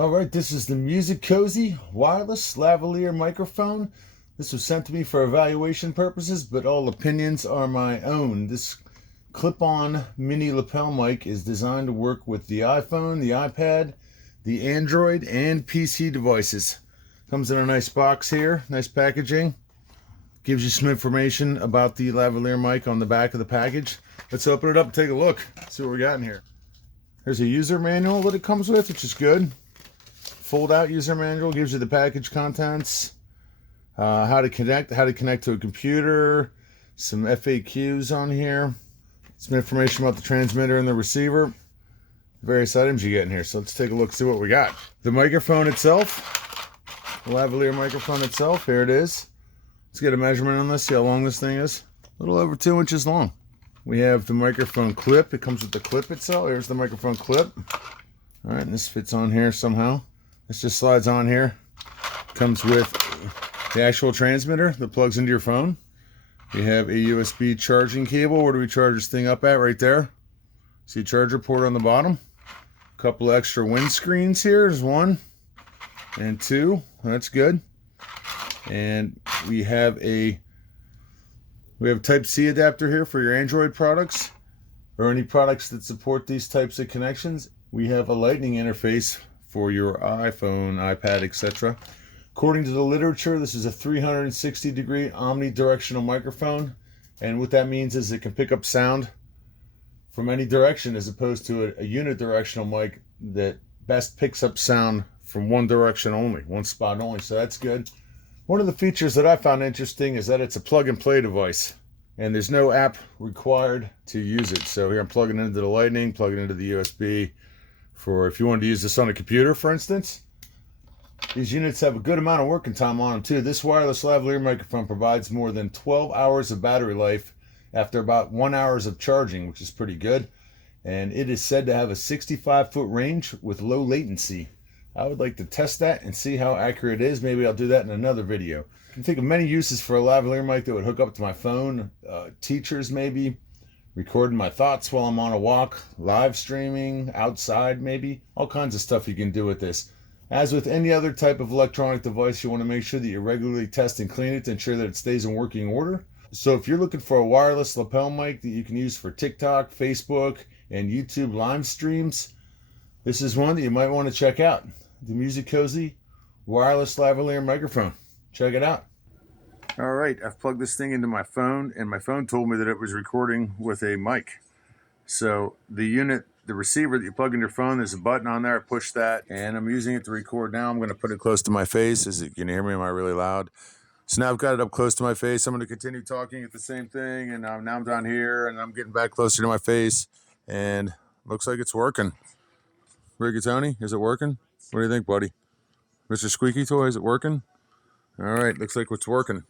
Alright, this is the MUSICOZY wireless lavalier microphone. This was sent to me for evaluation purposes, but all opinions are my own. This clip-on mini lapel mic is designed to work with the iPhone, the iPad, the Android, and PC devices. Comes in a nice box here, nice packaging. Gives you some information about the lavalier mic on the back of the package. Let's open it up and take a look, see what we got in here. There's a user manual that it comes with, which is good. Fold out user manual gives you the package contents, how to connect to a computer, some FAQs on here, some information about the transmitter and the receiver, various items you get in here. So let's take a look, see what we got. The microphone itself, the lavalier microphone itself, here it is. Let's get a measurement on this, see how long this thing is. A little over 2 inches long. We have the microphone clip. It comes with the clip itself. Here's the microphone clip. All right, and this fits on here somehow. This just slides on here. Comes with the actual transmitter that plugs into your phone. We have a USB charging cable. Where do we charge this thing up at? Right there. See a charger port on the bottom. A couple extra windscreens here. There's one and two. That's good. And we have a Type-C adapter here for your Android products or any products that support these types of connections. We have a Lightning interface for your iPhone, iPad, etc. According to the literature, this is a 360-degree omnidirectional microphone, and what that means is it can pick up sound from any direction as opposed to a unidirectional mic that best picks up sound from one direction only, one spot only, so that's good. One of the features that I found interesting is that it's a plug-and-play device, and there's no app required to use it. So here I'm plugging it into the Lightning, plugging it into the USB, for if you wanted to use this on a computer, for instance. These units have a good amount of working time on them too. This wireless lavalier microphone provides more than 12 hours of battery life after about 1 hour of charging, which is pretty good. And it is said to have a 65-foot range with low latency. I would like to test that and see how accurate it is. Maybe I'll do that in another video. I can think of many uses for a lavalier mic that would hook up to my phone. Teachers maybe. Recording my thoughts while I'm on a walk, live streaming, outside maybe. All kinds of stuff you can do with this. As with any other type of electronic device, you want to make sure that you regularly test and clean it to ensure that it stays in working order. So if you're looking for a wireless lapel mic that you can use for TikTok, Facebook, and YouTube live streams, this is one that you might want to check out. The MUSICOZY wireless lavalier microphone. Check it out. All right, I've plugged this thing into my phone, and my phone told me that it was recording with a mic. So the receiver that you plug in your phone, there's a button on there. I push that, and I'm using it to record now. I'm going to put it close to my face. Can you hear me? Am I really loud? So now I've got it up close to my face. I'm going to continue talking at the same thing, and now I'm down here, and I'm getting back closer to my face, and looks like it's working. Rigatoni, is it working? What do you think, buddy? Mr. Squeaky Toy, is it working? All right, looks like it's working.